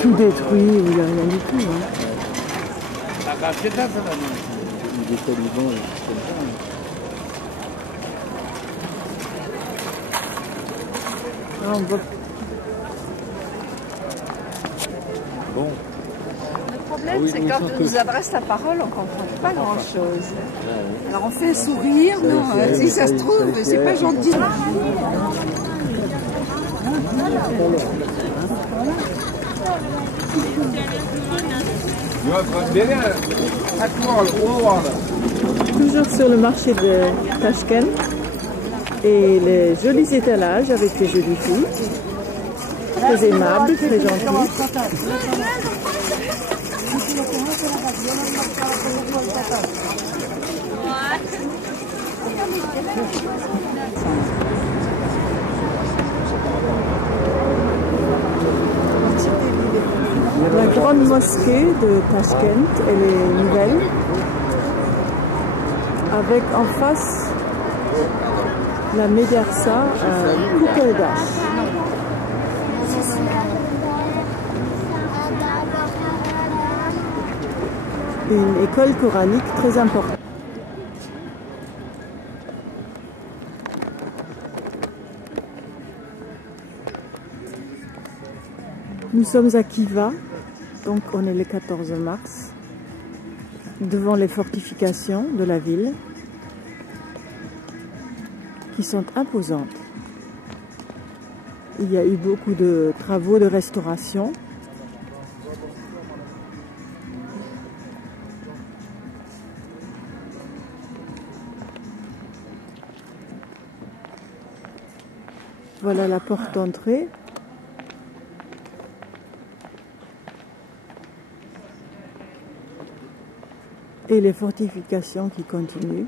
Tout détruit, il n'y a rien du tout. Hein. Des talibans, c'est comme ça. Ah, on va... Bon. Le problème, c'est quand on nous adresse la parole, on ne comprend pas grand-chose. Alors on fait sourire, non, si ça se trouve, c'est pas gentil. Toujours sur le marché de Tashkent et les jolis étalages avec les jolies filles. Très aimables, très gentilles. La grande mosquée de Tashkent, elle est nouvelle, avec en face la médersa Kukeldash. Une école coranique très importante. Nous sommes à Khiva, donc on est le 14 mars, devant les fortifications de la ville, qui sont imposantes. Il y a eu beaucoup de travaux de restauration. Voilà la porte d'entrée. Et les fortifications qui continuent.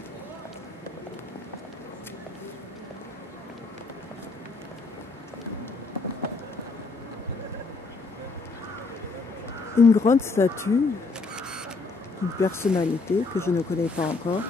Une grande statue, une personnalité que je ne connais pas encore.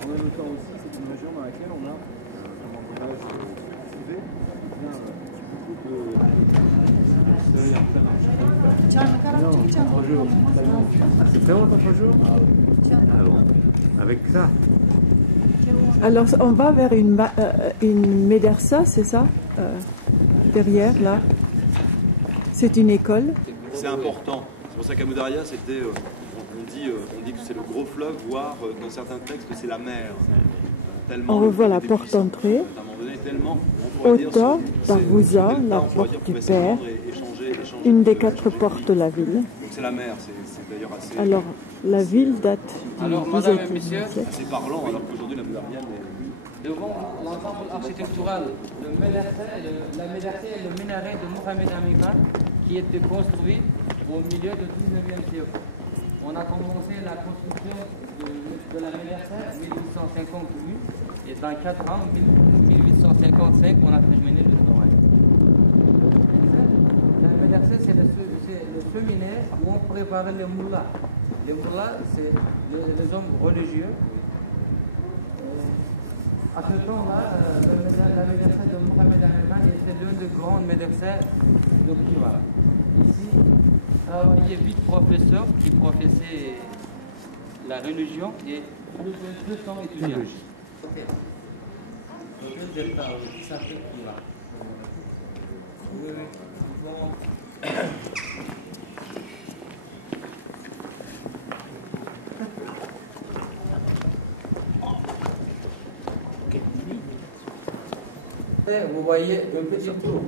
En même temps aussi, c'est une région dans laquelle on a un village privé, c'est très longtemps, 3 jours. Ah bon. Avec ça. Alors on va vers une médersa, c'est ça, derrière là. C'est une école. C'est important. C'est pour ça qu'à Moudaria, c'était, on dit que c'est le gros fleuve, voire dans certains textes que c'est la mer. On revoit la porte d'entrée. Ota, Darvouza, la porte du Père, une des 4 portes de la ville. Donc c'est la mer, c'est d'ailleurs assez... Alors, la ville date du XVIIe siècle. assez parlant, alors qu'aujourd'hui la Moudarienne est... Devant l'ensemble architectural, la médersa et le minaret de Mohamed Amiban qui était construit au milieu du 19e siècle. On a commencé la construction de la médersa en 1858 et dans 4 ans, 1855, on a terminé le travail. La médersa, c'est le séminaire où on préparait les moullas. Les moullas, c'est les hommes religieux. À ce temps-là, la médersa de Mohamed Amiban était l'une des grandes médersas de Khiva. Ici, travaillaient 8 professeurs qui professaient la religion et 200 étudiants. Ok. Ça fait Khiva. Oui, oui. Vous voyez un petit tour,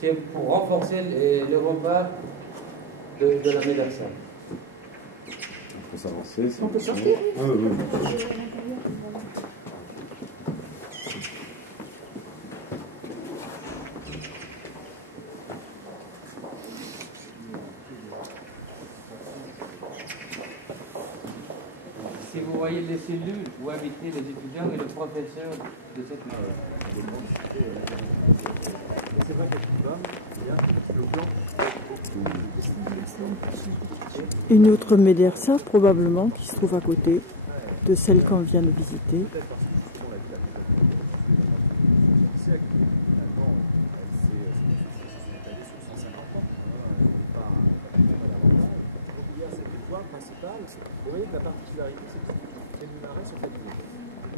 c'est pour renforcer le rempart de la médersa. Il faut s'avancer. On peut sortir? Oui, oui. Ici, vous voyez les cellules où habitaient les étudiants et le professeur de cette maison. C'est vrai qu'à Cuba, il y a le plan. Une autre médersa, probablement, qui se trouve à côté de celle qu'on vient de visiter. Vous voyez que la particularité, c'est que les minarets sont alignés.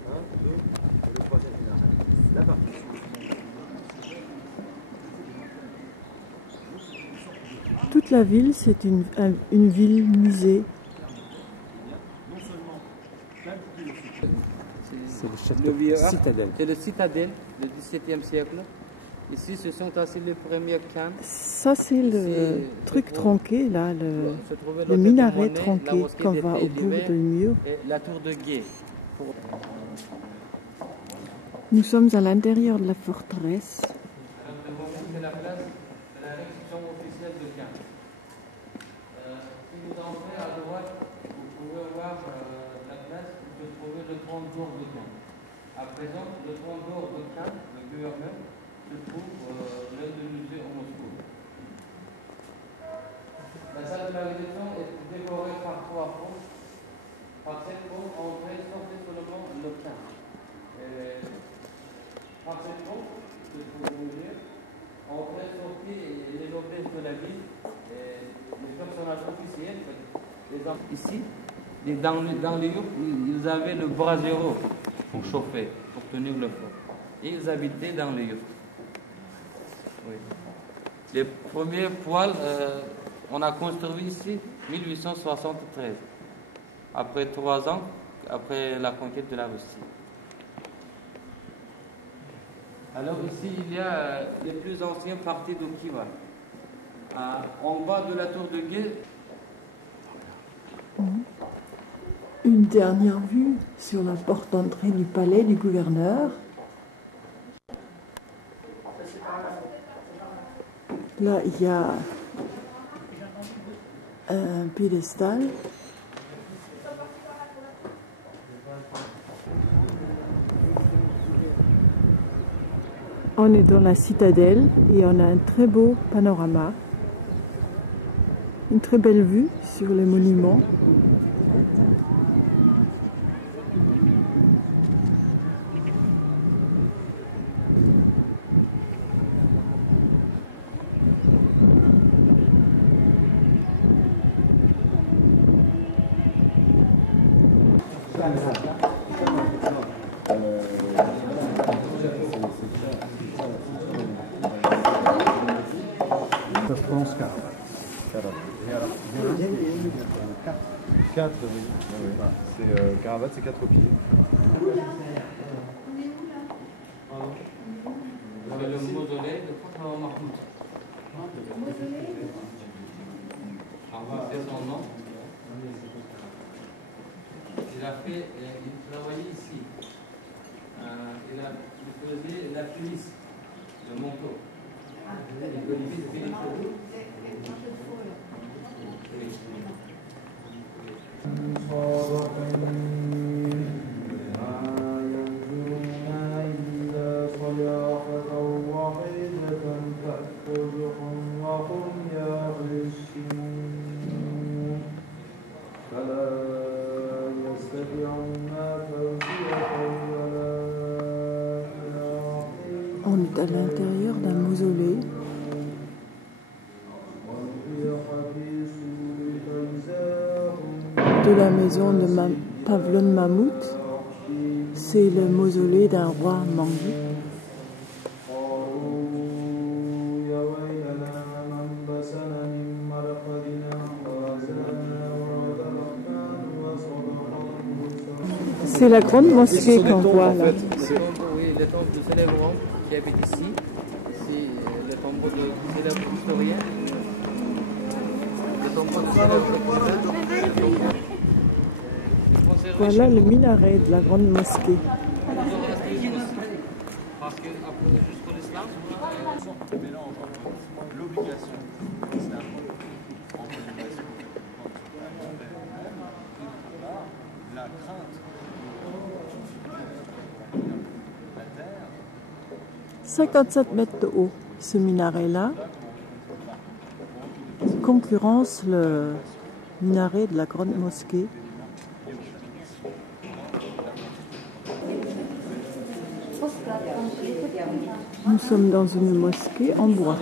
1, 2 et le troisième minaret. La particularité. Toute la ville, c'est une ville-musée. C'est le château citadelle. C'est le citadelle du XVIIe siècle. Ici, ce sont aussi les premières cannes. Ça, c'est le truc tronqué, là, le minaret tronqué qu'on voit au bout du mur. Et la tour de guet. Nous sommes à l'intérieur de la forteresse. C'est la place de la réception officielle de Cannes. Si vous entrez à droite, vous pouvez voir la place où se trouvait le trône d'or de Cannes. À présent, le trône d'or de Cannes, le gouverneur, se trouve l'un des musées au Moscou. La salle de la réception est décorée par 3 ponts. Par cette pont, entrée, sortez seulement le pain. Par cette pont, se trouve le musée. Entrée, sortie, les noblesses de la ville, les personnages officiels. Ici, dans les yurts, ils avaient le brasero pour chauffer, pour tenir le feu. Et ils habitaient dans les yurts. Oui. Les premiers poêles, on a construit ici 1873, après 3 ans, après la conquête de la Russie. Alors ici, il y a les plus anciens partis de Khiva. En bas de la tour de guet. Une dernière vue sur la porte d'entrée du palais du gouverneur. Là, il y a un piédestal. On est dans la citadelle et on a un très beau panorama. Une très belle vue sur les monuments. C'est Caravat, c'est 4 pieds. C'est le mausolée de Fatima Mahmoud. C'est son nom. Il travaillait ici. Il faisait la pelisse, le manteau. On est à l'intérieur d'un mausolée. De la maison de Pavlon Mahmoud. C'est le mausolée d'un roi mangou. C'est la grande mosquée qu'on voit là. Oui, le tombe de célèbre homme qui habite ici. C'est le tombeau de célèbre historien. Le tombeau de célèbre écrivain. Voilà le minaret de la grande mosquée. Parce que jusqu'au l'islam, On mélange l'obligation de l'islam entre l'innovation, la 57 mètres de haut, ce minaret-là, concurrence le minaret de la grande mosquée. Nous sommes dans une mosquée en bois.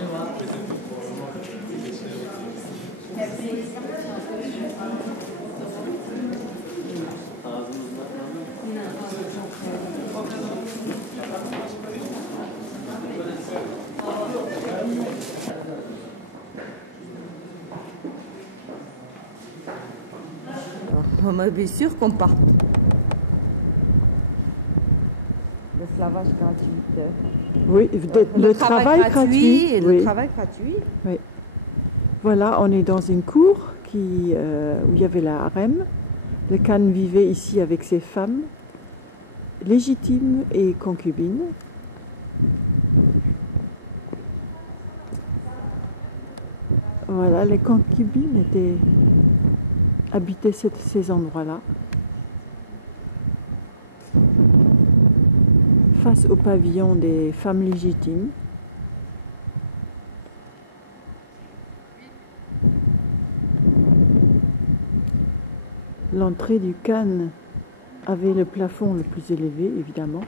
Bien sûr qu'on part. L'esclavage gratuit. Oui, le travail gratuit. Le travail gratuit. Oui. Voilà, on est dans une cour où il y avait la harem. Le khan vivait ici avec ses femmes, légitimes et concubines. Voilà, les concubines habitaient ces endroits-là. Face au pavillon des femmes légitimes. L'entrée du khan avait le plafond le plus élevé, évidemment.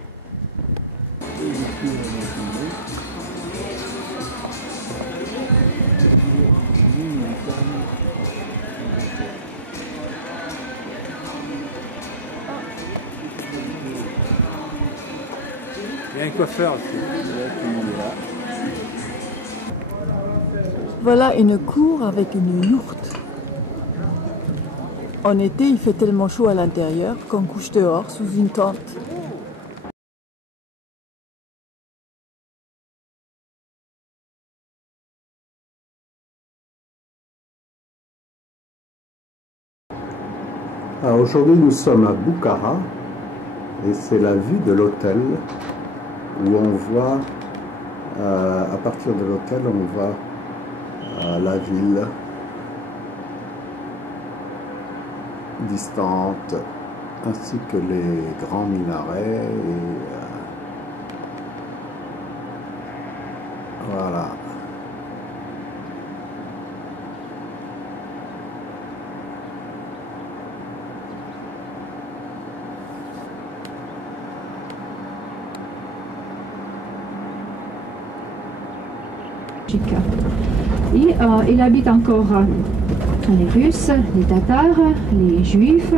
Il y a un coiffeur aussi. Voilà une cour avec une yourte. En été, il fait tellement chaud à l'intérieur qu'on couche dehors sous une tente. Aujourd'hui, nous sommes à Boukhara et c'est la vue de l'hôtel où on voit, à partir de l'hôtel, on voit la ville distante ainsi que les grands minarets et voilà. Et il habite encore les Russes, les Tatars, les Juifs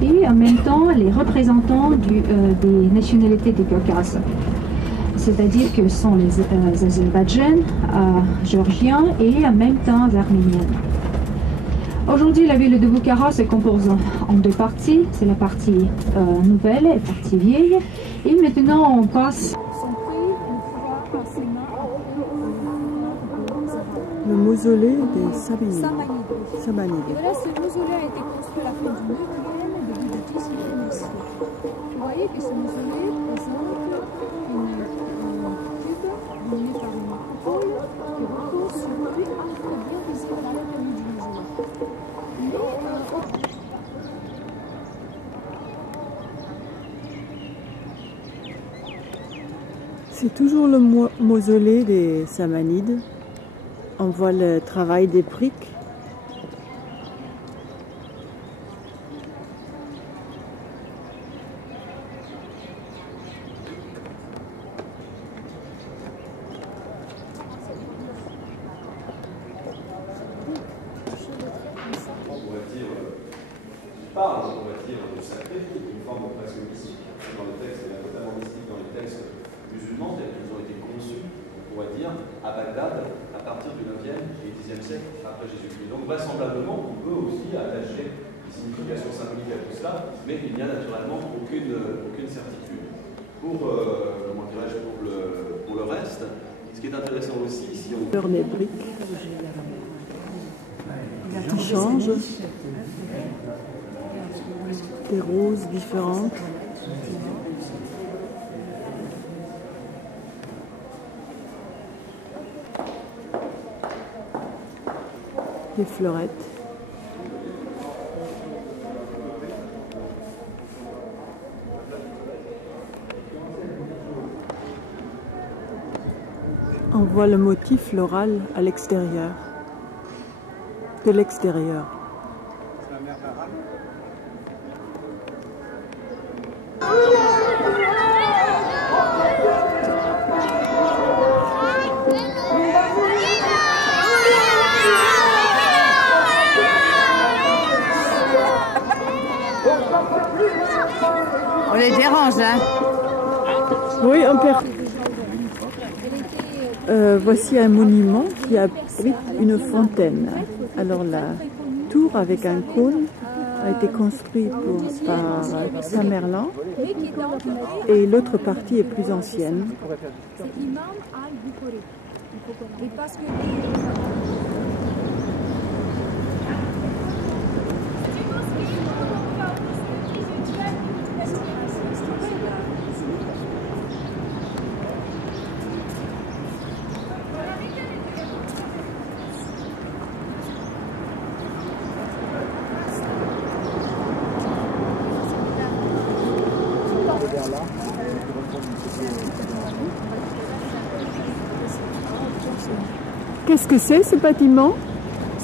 et en même temps les représentants des nationalités du Caucase. C'est-à-dire que ce sont les Azerbaïdjans, Géorgiens et en même temps les Arméniens. Aujourd'hui, la ville de Boukhara se compose en deux parties. C'est la partie nouvelle et la partie vieille. Et maintenant, on passe... Le mausolée des Samanides. Et voilà, ce mausolée a été construit à la fin du 9e, début du 18e siècle. Vous voyez que ce mausolée présente une cube dominée par une coupole qui repose sur lui, arc bien visible à l'intérieur du mausolée. C'est toujours le mausolée des Samanides. On voit le travail des briques. On va dire, de sacré, une forme presque mystique dans les textes, et totalement mystique dans les textes musulmans, tels qu'ils ont été conçus, on pourrait dire, à Bagdad, à partir du 9e et 10e siècle après Jésus-Christ. Donc, vraisemblablement, on peut aussi attacher des significations symboliques à tout cela, mais il n'y a naturellement aucune certitude. Pour le reste, ce qui est intéressant aussi, si on... Des briques qui changent, des roses différentes. Des fleurettes. On voit le motif floral à l'extérieur, de l'extérieur. On les dérange, hein? Oui, on perd. Voici un monument qui abrite une fontaine. Alors la tour avec un cône a été construite par Tamerlan et l'autre partie est plus ancienne. C'est Imam al-Bukhari. Et parce que Qu'est-ce que c'est ce bâtiment?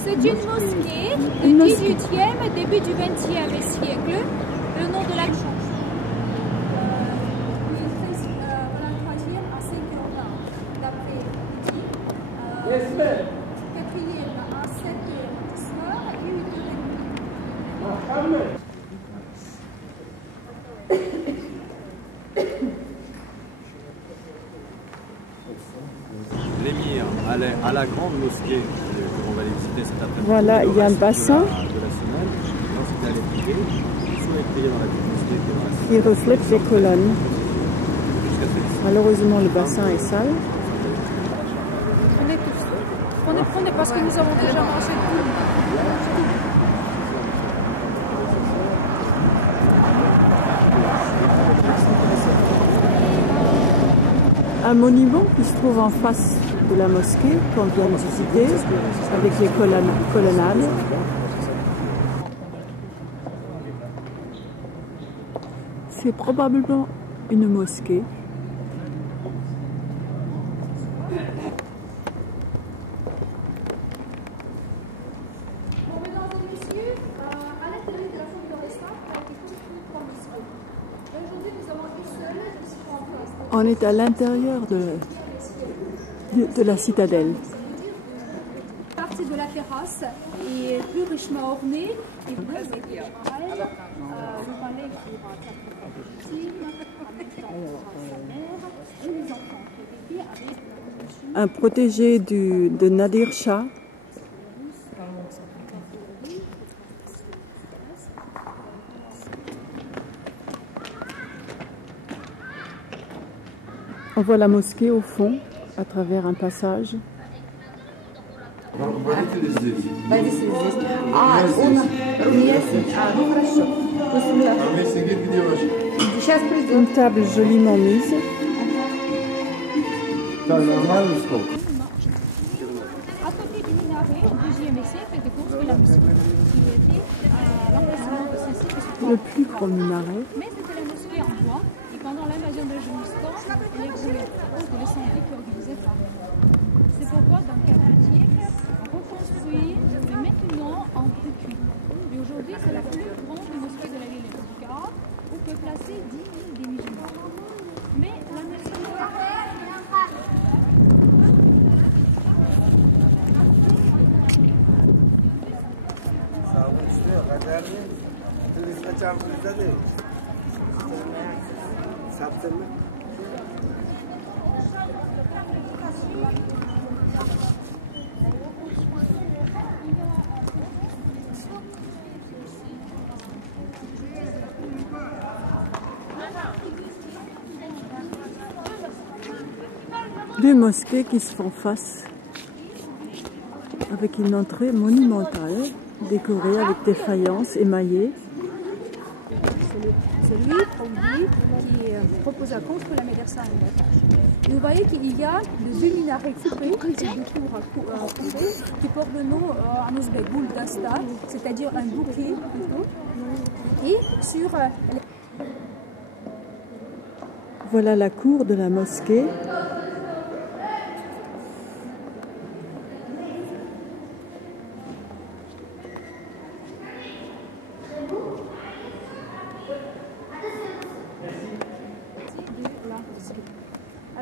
c'est une mosquée du 18e, début du 20e siècle. Le nom de la chance. Voilà, le troisième à 5h20 d'après-midi. Quatrième à 7h du soir et 8h30. L'émir allait à la grande mosquée, on va aller visiter cet après-midi. Voilà, il y a un bassin De la semaine, ensuite il allait prier, soit il priait dans la petite mosquée qui est dans la qui reflète les colonnes. jusqu'à celle-ci. Malheureusement, le bassin est sale. Prenez tous. Prenez parce que nous avons déjà mangé tout. Un monument qui se trouve en face de la mosquée qu'on vient de visiter avec les colonnades. C'est probablement une mosquée. Bon, mesdames et messieurs, à l'intérieur de la famille Loresta a été construit 3 mosquées. Aujourd'hui, nous avons une seule qui se trouve en face. On est à l'intérieur de la citadelle. La partie de la terrasse est plus richement ornée et vous avez le palais pour sa victime, en même temps sa mère et les enfants qui étaient avec Un protégé de Nadir Shah. On voit la mosquée au fond, à travers un passage. Une table joliment mise. à côté du minaret au XIIe siècle de construire la mosquée qui était à l'emplacement de ceci qui se trouve. Le plus gros minaret. Mais c'était la mosquée en bois et pendant l'invasion de Afghanistan, elle est brûlée à cause de l'incendie qui est organisé par eux. C'est pourquoi dans 4 siècles, on reconstruit, mais maintenant en briques cuites. Et aujourd'hui, c'est la plus grande mosquée de la ville de Bukhara où peut placer 10 000 des musulmans. Mais la mosquée Deux mosquées qui se font face avec une entrée monumentale décorée avec des faïences émaillées. C'est lui, Oudi, qui proposa contre la médersa en étage. Et vous voyez qu'il y a de 2 minarets coupés, c'est 2 tours coupées, qui portent le nom en ouzbek, boule d'asta, c'est-à-dire un bouquet plutôt. Et sur Voilà la cour de la mosquée.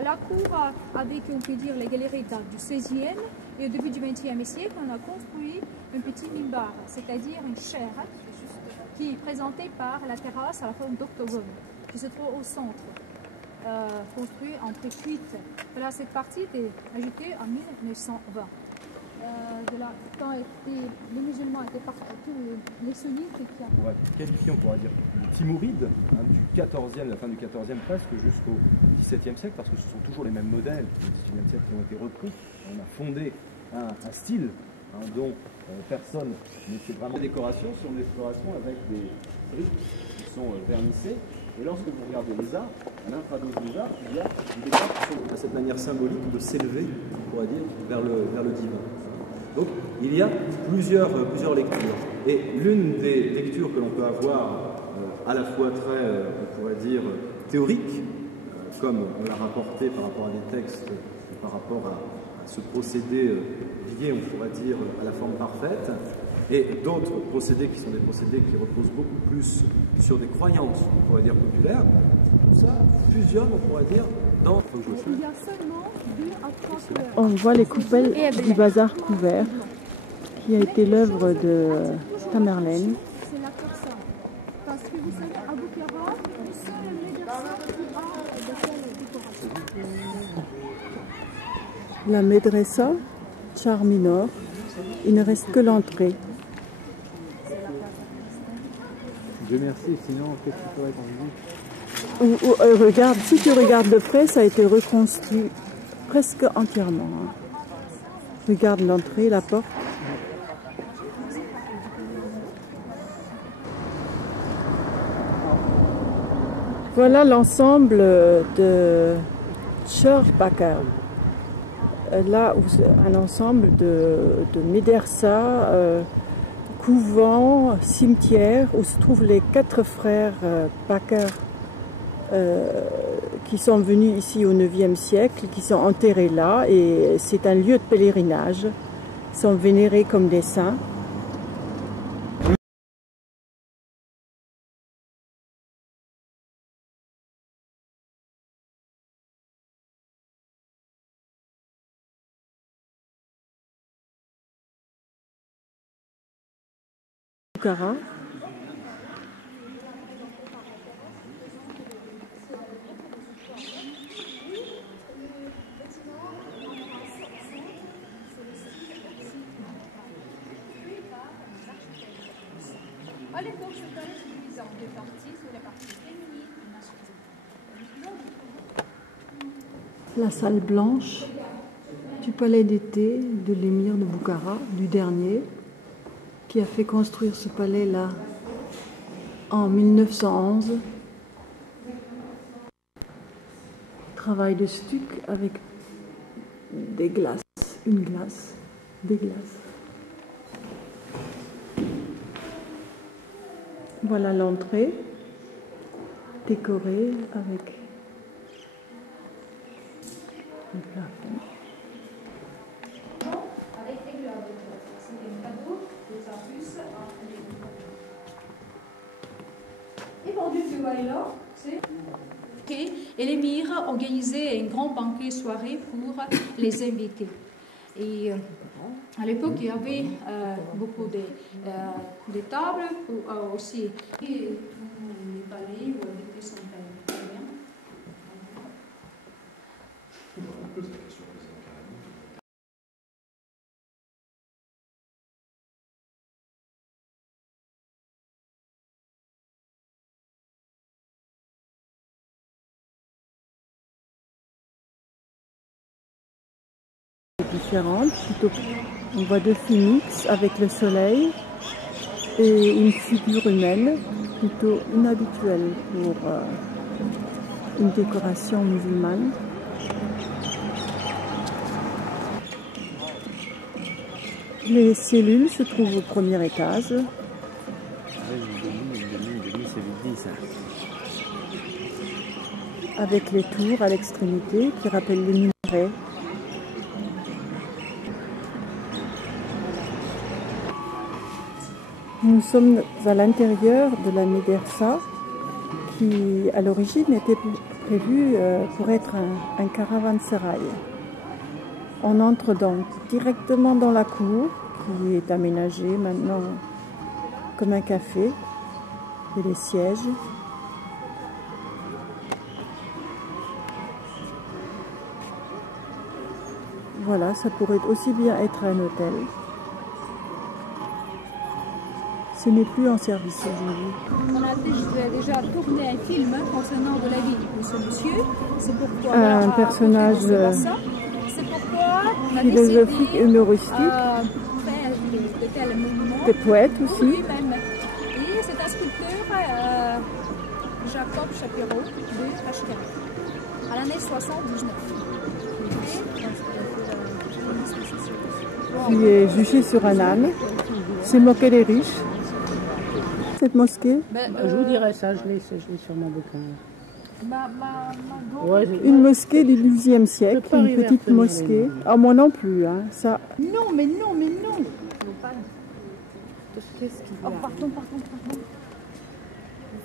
la cour, avec, on peut dire, les galeries du 16e et au début du 20e siècle, on a construit un petit mimbar, c'est-à-dire une chaire qui est présentée par la terrasse à la forme d'octogone, qui se trouve au centre, construit en briques. Voilà, cette partie était ajoutée en 1920. Quand les musulmans étaient partis, les sunnites chrétiens. Pour être qualifié, on pourra dire, le Timouride, du 14e, la fin du 14e presque, jusqu'au 17e siècle, parce que ce sont toujours les mêmes modèles du 19e siècle qui ont été repris. On a fondé un style dont personne ne sait vraiment. Les décorations sont des décorations avec des briques qui sont vernissées. Et lorsque vous regardez les arts, à l'intrados des arts, il y a des décors qui sont à cette manière symbolique de s'élever, on pourrait dire, vers le divin. Donc, il y a plusieurs lectures. Et l'une des lectures que l'on peut avoir, à la fois très, on pourrait dire, théorique, comme on l'a rapporté par rapport à des textes, par rapport à ce procédé lié, on pourrait dire, à la forme parfaite, et d'autres procédés qui sont des procédés qui reposent beaucoup plus sur des croyances, on pourrait dire, populaires. Tout ça fusionne, on pourrait dire, dans... Il y a seulement 2 à 3 couleurs. On voit les coupelles du bazar couvert, qui a été l'œuvre de Tamerlane. C'est la personne. Parce que vous savez, à Boukhara, seul le médecin qui a de telles décorations. La médressa, char minor, il ne reste que l'entrée. Dieu merci, sinon qu'est-ce qu'il faudrait qu'on dise? Regarde, si tu regardes de près, ça a été reconstruit presque entièrement. Regarde l'entrée, la porte. Voilà l'ensemble de Chor-Bakar. Là, un ensemble de médersa, couvent, cimetière, où se trouvent les 4 frères Bakar qui sont venus ici au 9e siècle, qui sont enterrés là, et c'est un lieu de pèlerinage. Ils sont vénérés comme des saints. Boukhara. À l'époque, le palais se divisait en 2 parties, sur la partie féminine et masculine. La salle blanche du palais d'été de l'émir de Boukhara, du dernier, qui a fait construire ce palais-là en 1911. Travail de stuc avec des glaces, une glace, des glaces. Voilà l'entrée, décorée avec le plafond. Avec des globes. C'est un cadeau de Tartus à l'époque. Et pendant que vous là, c'est... Et l'émir organisait un grand banquet soirée pour les invités. Et à l'époque, il y avait beaucoup de tables pour aussi. Et les palais où habitaient son père. Différentes, plutôt, on voit 2 phénix avec le soleil et une figure humaine plutôt inhabituelle pour une décoration musulmane. Les cellules se trouvent au 1er étage. Avec les tours à l'extrémité qui rappellent les minarets. Nous sommes à l'intérieur de la médersa, qui à l'origine était prévu pour être un caravansérail. On entre donc directement dans la cour qui est aménagée maintenant comme un café et les sièges. Voilà, ça pourrait aussi bien être un hôtel. Ce n'est plus en service aujourd'hui. On a déjà tourné un film concernant de la vie de ce monsieur. C'est pourquoi un personnage philosophique, humoristique, de tel monument. des poètes aussi. Lui-même. Et c'est un sculpteur, Jacob Shapiro de Tashkent, à l'année 79. Qui est juché sur un âne, s'est moqué des riches. Cette mosquée, je vous dirai ça, je l'ai sur mon bouquin. une mosquée du XIIe siècle, une petite mosquée. Ah, moi non plus, hein, ça. Non, mais non, mais non. Qu'est-ce qu'il y a? Oh, pardon. Vous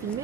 filmez là?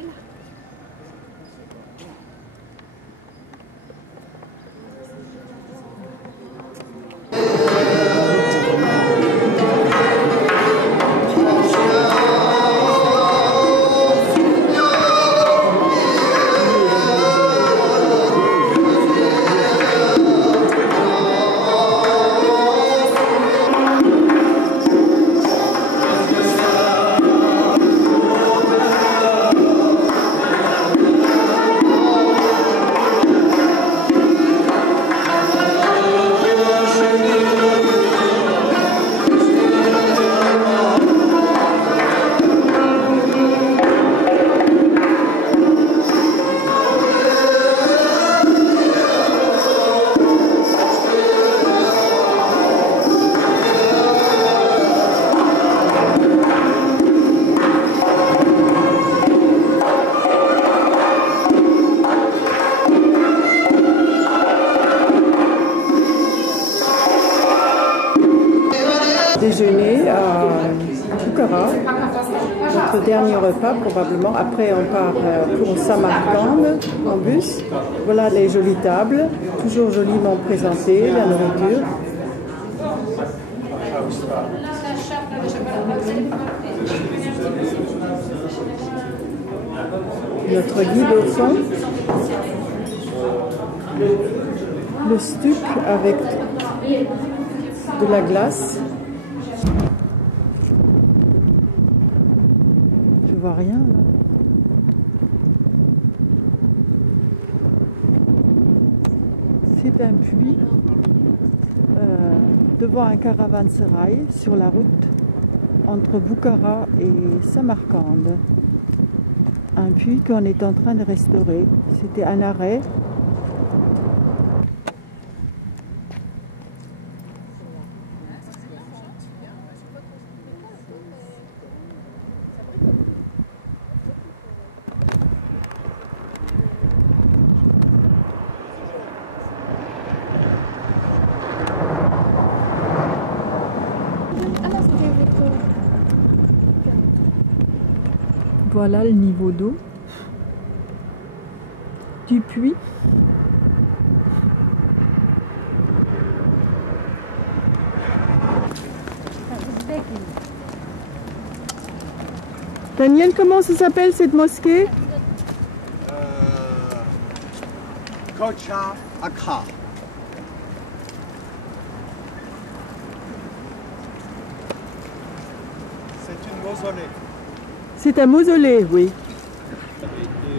Déjeuner à Bukhara, notre dernier repas probablement. Après on part pour Samarcande en bus. Voilà les jolies tables, toujours joliment présentées, la nourriture. Notre guide au fond, le stuc avec de la glace. Je vois rien là. C'est un puits devant un caravansérail sur la route entre Bukhara et Samarcande. Un puits qu'on est en train de restaurer. C'était un arrêt. Voilà le niveau d'eau du puits. Daniel, comment ça s'appelle cette mosquée? Kocha Akha. C'est une mausolée. C'est un mausolée, oui. Ça avait été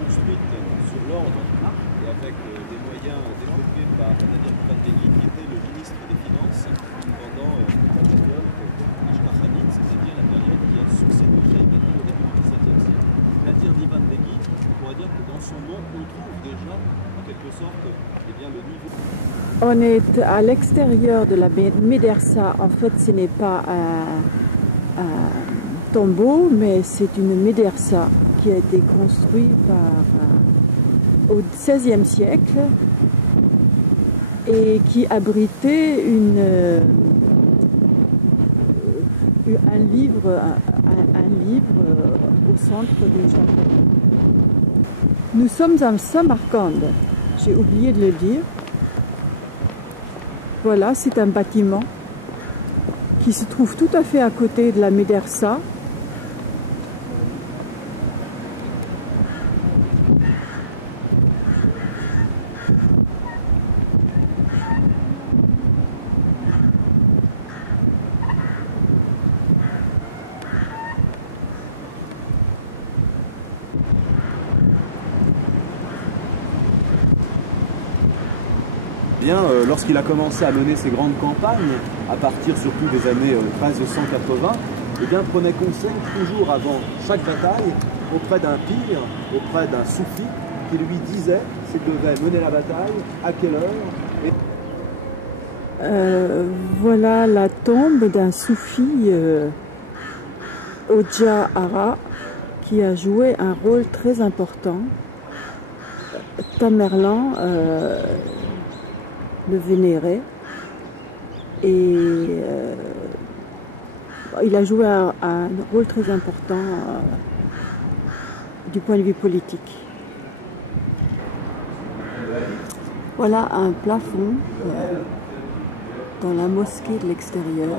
construite sur l'ordre et avec des moyens développés par Nadir Bandeghi, qui était le ministre des Finances pendant la période Ashkahanite, c'est-à-dire la période qui a succédé au Cheikh Bedri au début du XVIIe siècle. Nadir Bandeghi, on pourrait dire que dans son nom, on trouve déjà, en quelque sorte, eh bien, le niveau. On est à l'extérieur de la médersa. En fait, ce n'est pas un tombeau, mais c'est une médersa qui a été construite au XVIe siècle et qui abritait un livre au centre du château. Nous sommes à Samarcande, j'ai oublié de le dire. Voilà, c'est un bâtiment qui se trouve tout à fait à côté de la médersa. Lorsqu'il a commencé à mener ses grandes campagnes, à partir surtout des années 1380, eh bien, prenait conseil toujours avant chaque bataille auprès d'un pire, auprès d'un soufi, qui lui disait s'il devait mener la bataille, à quelle heure. Voilà la tombe d'un soufi Hodja Ara qui a joué un rôle très important. Tamerlan le vénérait et il a joué un rôle très important du point de vue politique. Voilà un plafond dans la mosquée de l'extérieur.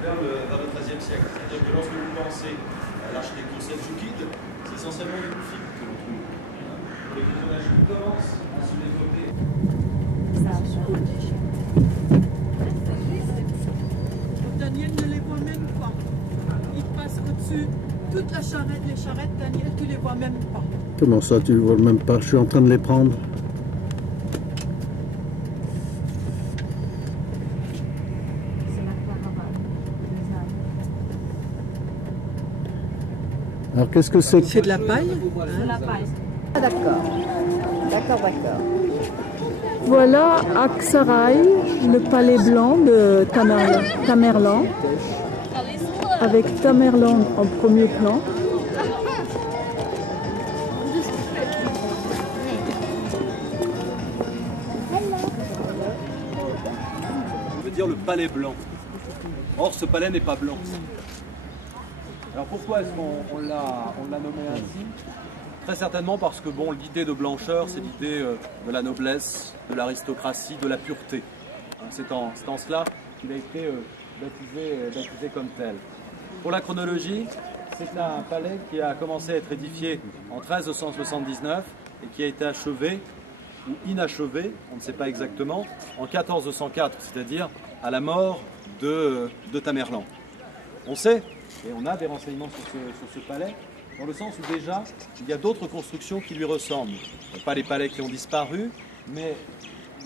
Vers le XIIIe siècle. C'est-à-dire que lorsque vous pensez à l'architecture seljoukide, c'est essentiellement des bouffiques que l'on trouve. L'écriture najdie commence à se développer. Daniel ne les voit même pas. Il passe au-dessus toute la charrette, les charrettes, Daniel, tu les vois même pas. Comment ça, tu les vois même pas? Je suis en train de les prendre. Alors qu'est-ce que c'est? C'est de la paille? C'est la paille. Ah, d'accord. D'accord. Voilà Aksaray, le palais blanc de Tamerlan, avec Tamerlan en premier plan. On veut dire le palais blanc. Or, ce palais n'est pas blanc. Alors pourquoi est-ce qu'on l'a nommé ainsi? Très certainement parce que bon, l'idée de blancheur, c'est l'idée de la noblesse, de l'aristocratie, de la pureté. C'est en cela qu'il a été baptisé comme tel. Pour la chronologie, c'est un palais qui a commencé à être édifié en 1379 et qui a été achevé ou inachevé, on ne sait pas exactement, en 1404, c'est-à-dire à la mort de Tamerlan. On sait, et on a des renseignements sur ce palais, dans le sens où déjà, il y a d'autres constructions qui lui ressemblent. Pas les palais qui ont disparu, mais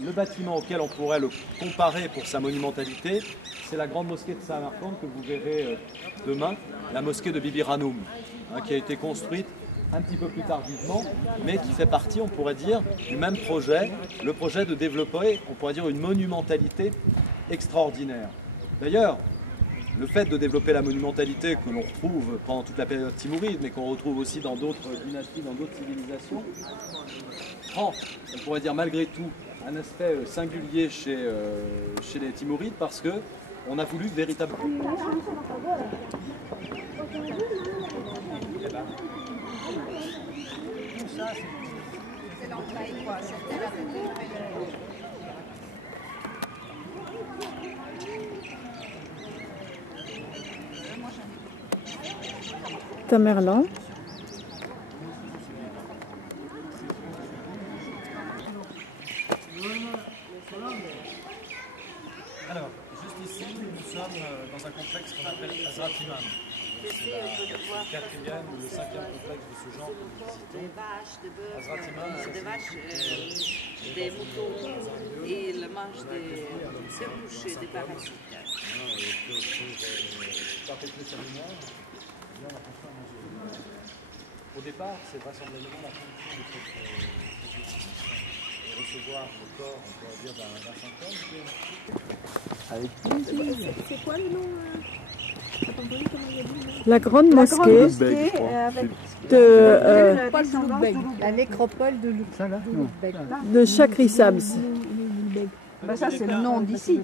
le bâtiment auquel on pourrait le comparer pour sa monumentalité, c'est la grande mosquée de Samarcande que vous verrez demain, la mosquée de Bibi Ranoum, qui a été construite un petit peu plus tardivement, mais qui fait partie, on pourrait dire, du même projet, le projet de développer, on pourrait dire, une monumentalité extraordinaire. D'ailleurs, le fait de développer la monumentalité que l'on retrouve pendant toute la période timouride, mais qu'on retrouve aussi dans d'autres dynasties, dans d'autres civilisations, prend, on pourrait dire malgré tout, un aspect singulier chez les Timourides parce qu'on a voulu véritablement... C'est l'entraille, quoi. C'était la Tamerlan. Alors, juste ici, nous sommes dans un complexe qu'on appelle Hazrat Imam. C'est le quatrième ou le cinquième complexe de ce genre que nous visitons. Des vaches, des bœufs, Hazrat Imam, des vaches, des moutons et le mange des bouchées, des parasites. Au départ, c'est vraisemblablement la fonction de cette recevoir le corps, on pourrait dire, d'un saint homme. Avec plaisir. C'est quoi le nom La grande mosquée la nécropole de Loubeck. de Chakri Sabz. Ben ça, c'est le nom d'ici.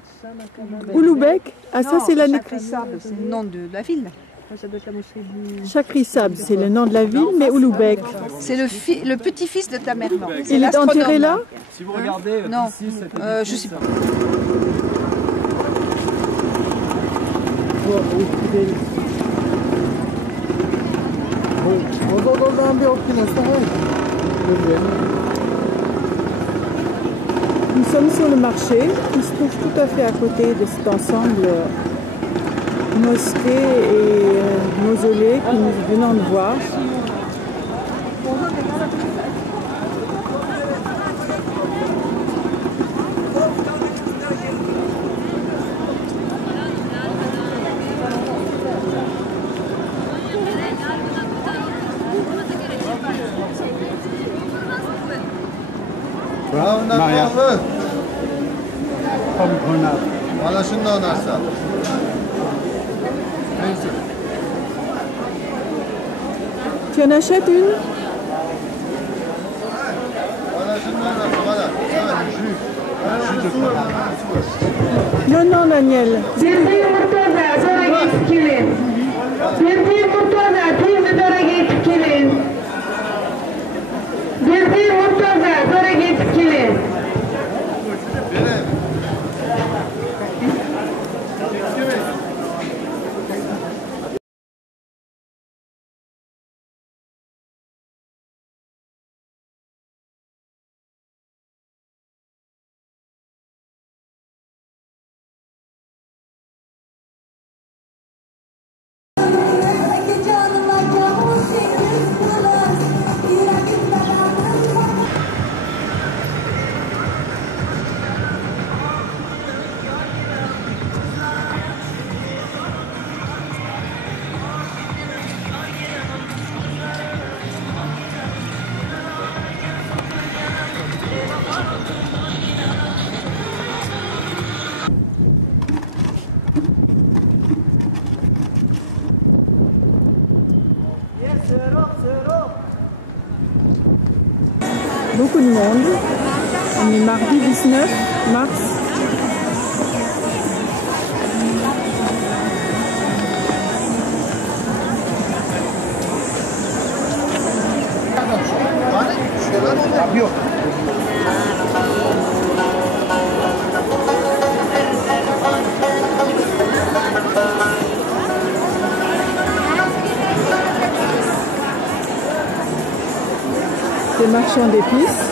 Loubeck, ah ça c'est la Chakri Sabz, c'est le nom de la ville. Chakri Sabz, c'est le nom de la ville, mais Loubeck. C'est le petit-fils de Tamerlan. Il est enterré là? Si vous regardez, non, ici, je sais pas. Nous sommes sur le marché, qui se trouve tout à fait à côté de cet ensemble mosquée et mausolée que nous venons de voir. Tu en achètes une? Non, non, Daniel. Beaucoup de monde. On est mardi 19 mars. Des marchands d'épices.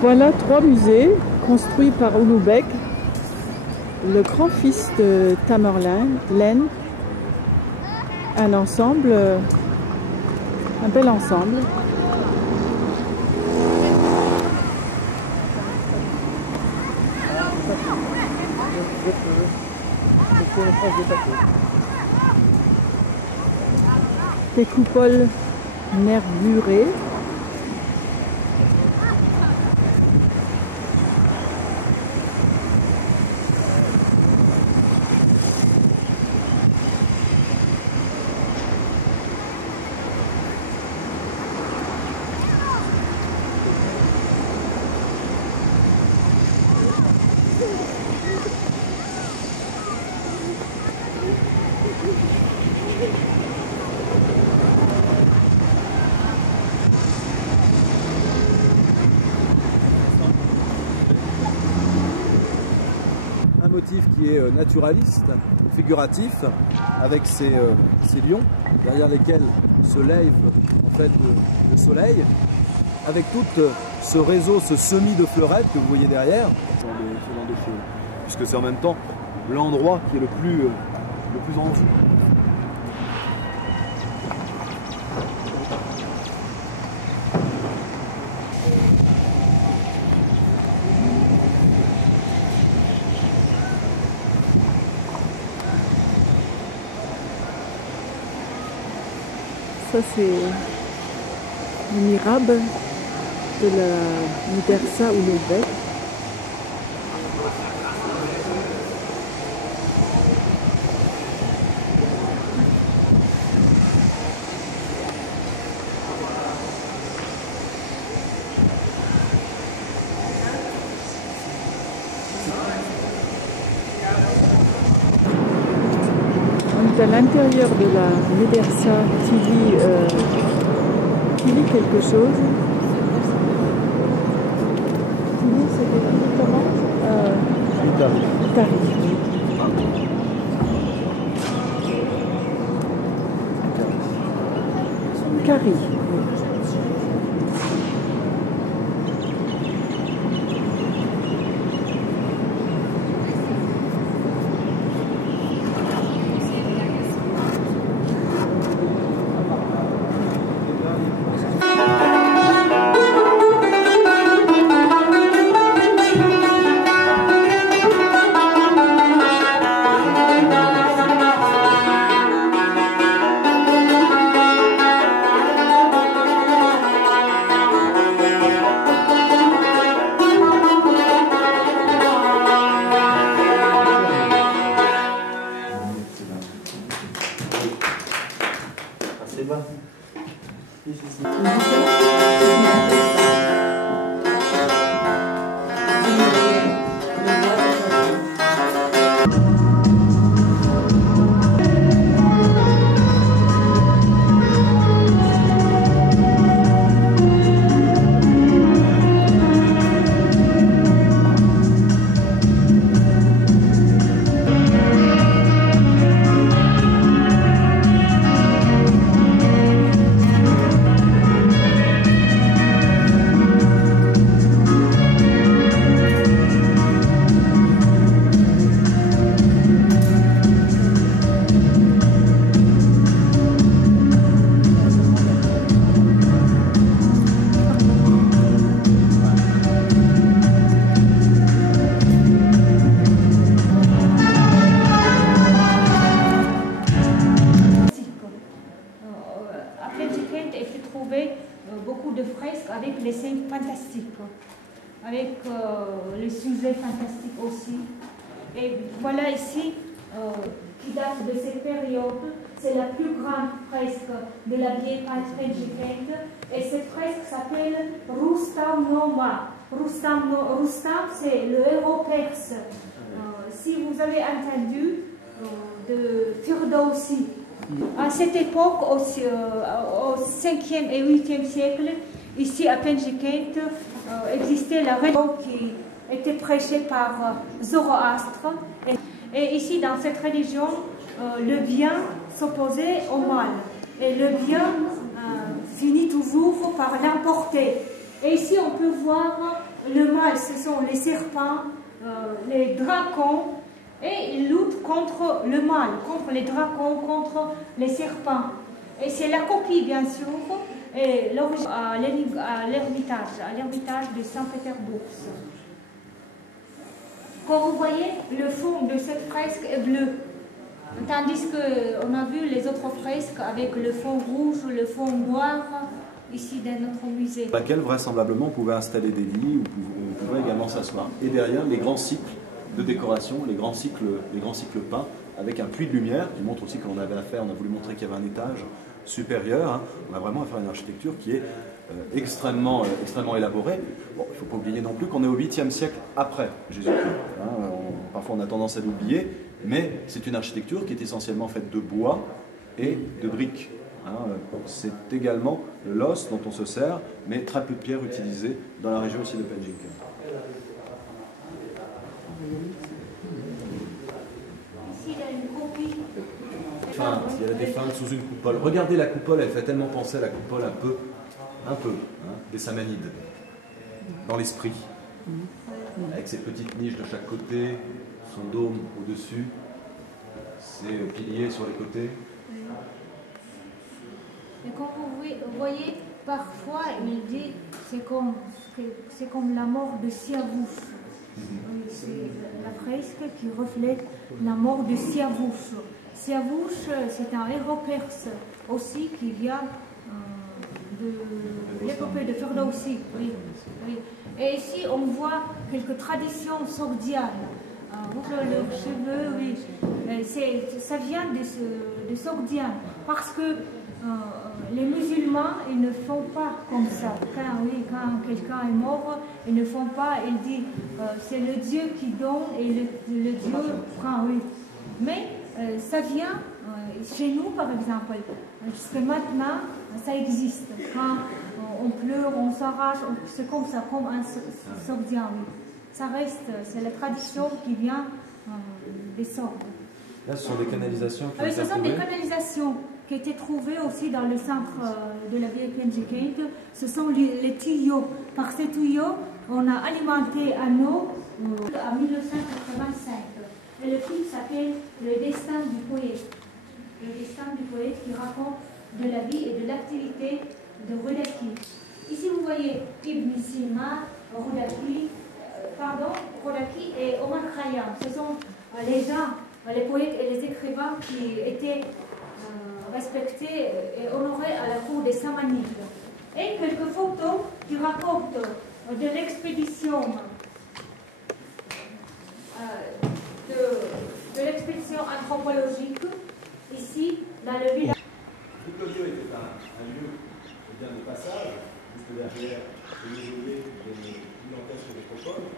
Voilà 3 musées construits par Loubeck, le grand-fils de Tamerlan, un ensemble, un bel ensemble. Des coupoles nervurées. Un motif qui est naturaliste, figuratif, avec ces lions derrière lesquels se lève en fait le soleil, avec tout ce réseau, ce semis de fleurettes que vous voyez derrière, ce genre de choses, puisque c'est en même temps l'endroit qui est le plus en vue. Ça c'est le mirabe de la Médersa ou l'évêque. On est à l'intérieur de la Médersa qui lit quelque chose. Tili, c'est comment Tari. Kari. Beaucoup de fresques avec les scènes fantastiques, avec les sujets fantastiques aussi. Et voilà ici, qui date de cette période, c'est la plus grande fresque de la vieille Penjikent. Et cette fresque s'appelle Rustam Noma. Rustam, c'est le héros perse. Si vous avez entendu de Firdausi. À cette époque, au 5e et 8e siècle, ici à Penjikent, existait la religion qui était prêchée par Zoroastre. Et ici, dans cette religion, le bien s'opposait au mal. Et le bien finit toujours par l'emporter. Et ici, on peut voir le mal, ce sont les serpents, les dragons. Et ils luttent contre le mal, contre les dragons, contre les serpents. Et c'est la copie, bien sûr, et à l'Ermitage de Saint-Pétersbourg. Comme vous voyez, le fond de cette fresque est bleu, tandis qu'on a vu les autres fresques avec le fond rouge, le fond noir, ici dans notre musée. Dans laquelle, vraisemblablement, on pouvait installer des lits, on pouvait également s'asseoir. Et derrière, les grands cycles de décoration, les grands cycles peints, avec un puits de lumière qui montre aussi qu'on avait affaire, on a voulu montrer qu'il y avait un étage supérieur. Hein. On a vraiment affaire à une architecture qui est extrêmement élaborée. Bon, il ne faut pas oublier non plus qu'on est au 8e siècle après Jésus-Christ. Hein. Parfois on a tendance à l'oublier, mais c'est une architecture qui est essentiellement faite de bois et de briques. Hein. C'est également l'os dont on se sert, mais très peu de pierres utilisées dans la région aussi de Penjikent. Ici, il y a une copie. Il y a des feintes sous une coupole. Regardez la coupole, elle fait tellement penser à la coupole un peu hein, des Samanides, dans l'esprit. Avec ses petites niches de chaque côté, son dôme au-dessus, ses piliers sur les côtés. Et comme vous voyez, parfois il dit c'est comme la mort de Siavouche. C'est la fresque qui reflète la mort de Siavouche. Siavouche, c'est un héros perse aussi qui vient de l'épopée de Ferdowsi. Oui, oui. Et ici, on voit quelques traditions sordianes. Leurs cheveux, oui. Ça vient de Sogdiane. Parce que les musulmans, ils ne font pas comme ça. Quand quelqu'un est mort, ils ne font pas, ils disent c'est le Dieu qui donne et le Dieu prend, oui. Mais ça vient chez nous, par exemple, parce que maintenant, ça existe. Quand on pleure, on s'arrache, c'est comme ça, comme un Sogdien, oui. Ça reste, c'est la tradition qui vient des Sordes. Là, ce sont des canalisations qui ce sont des canalisations qui étaient trouvées aussi dans le centre de la vieille Penjikent. Ce sont les tuyaux. Par ces tuyaux, on a alimenté un eau en 1985. Et le film s'appelle Le destin du poète. Le destin du poète qui raconte de la vie et de l'activité de Roudaki. Ici, vous voyez Ibn Sina, Roudaki et Omar Khayyam. Ce sont les gens, les poètes et les écrivains qui étaient respectés et honorés à la cour des Samanides. Et quelques photos qui racontent de l'expédition de l'expédition anthropologique ici dans le village. Le lieu était un lieu de passage, juste derrière le mausolée des gigantesques nécropoles.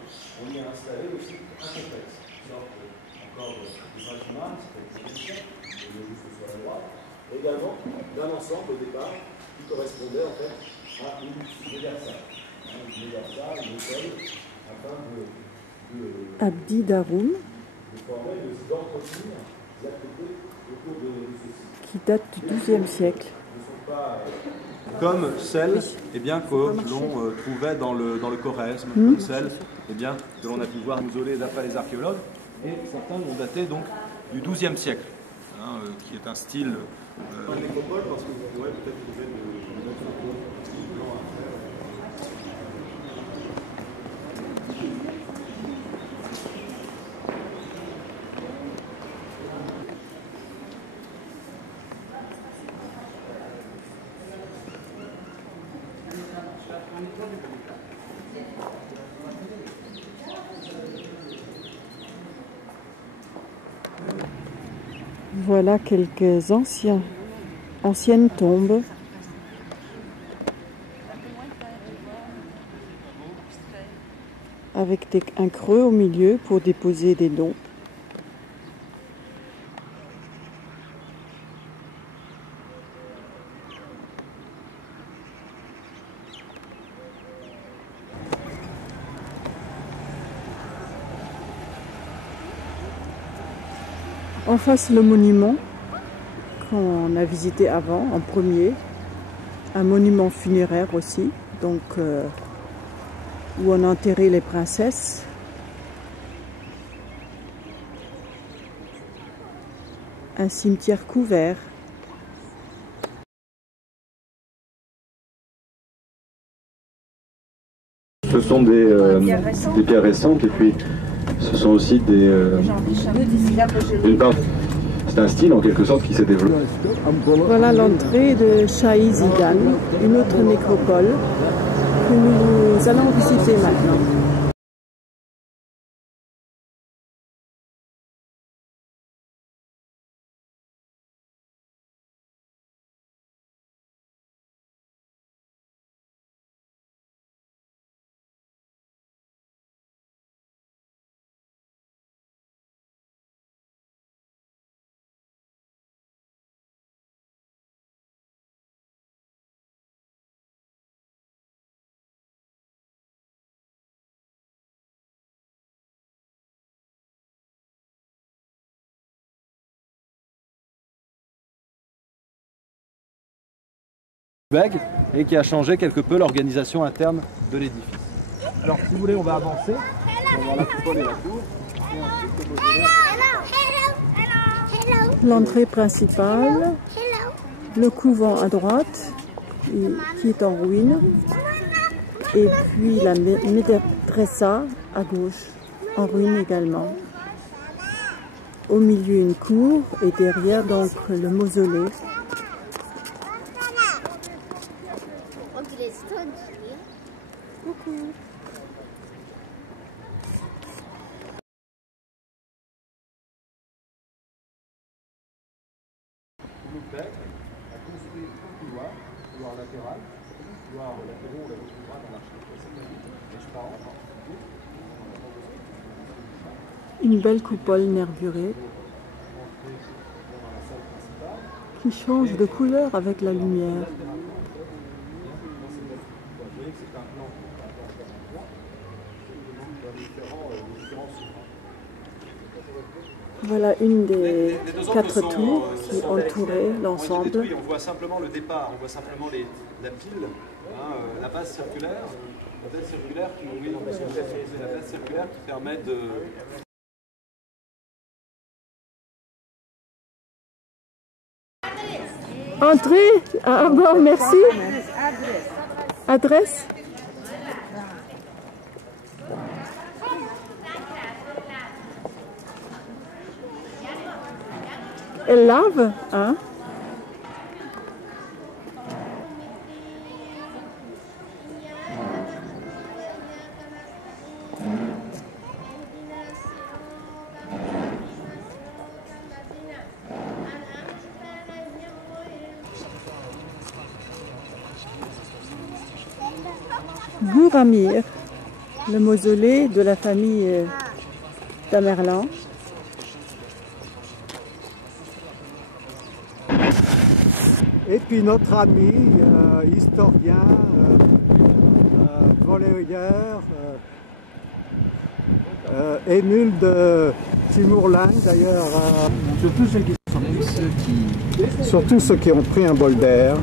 On y a installé aussi un complexe, une sorte encore de Saint-Humain, c'était le 17e siècle, le juste sur la droite, et également d'un ensemble au départ qui correspondait en fait à une médersa, une hôtel, afin Abdi Daroum, qui date du XIIe siècle. Comme celle que l'on trouvait dans le Khorezm, comme celle que l'on a pu voir mausolée d'après les archéologues, et certains l'ont daté donc du XIIe siècle, qui est un style. Nécropole, parce que vous pourrez peut-être trouver Voilà quelques anciennes tombes. Avec un creux au milieu pour déposer des dons. En face, le monument qu'on a visité avant, en premier, un monument funéraire aussi, donc où on a enterré les princesses. Un cimetière couvert. Ce sont des pierres récentes et puis ce sont aussi c'est un style en quelque sorte qui s'est développé. Voilà l'entrée de Shahi Zidane, une autre nécropole que nous allons visiter maintenant. Et qui a changé quelque peu l'organisation interne de l'édifice. Alors, si vous voulez, on va avancer. On va voir la coupole et la tour. L'entrée principale, le couvent à droite, qui est en ruine, et puis la médressa à gauche, en ruine également. au milieu une cour et derrière donc le mausolée. Coucou. Ulugh a construit un couloir latéral. Le couloir latéraux, on les retrouvera dans l'architecture sataniste. Et je parle en Une belle coupole nervurée qui change de couleur avec la lumière. Voilà une des 4 tours qui entouraient l'ensemble. On voit simplement le départ, on voit simplement la pile, la base circulaire, qui permet de... Entrée. Ah bon, merci. Adresse. Elle lave, hein? Bourg-Amir, le mausolée de la famille Tamerlan. Et puis notre ami, historien, volleyeur, émule de Timur-Lenk d'ailleurs. Surtout ceux qui ont pris un bol d'air.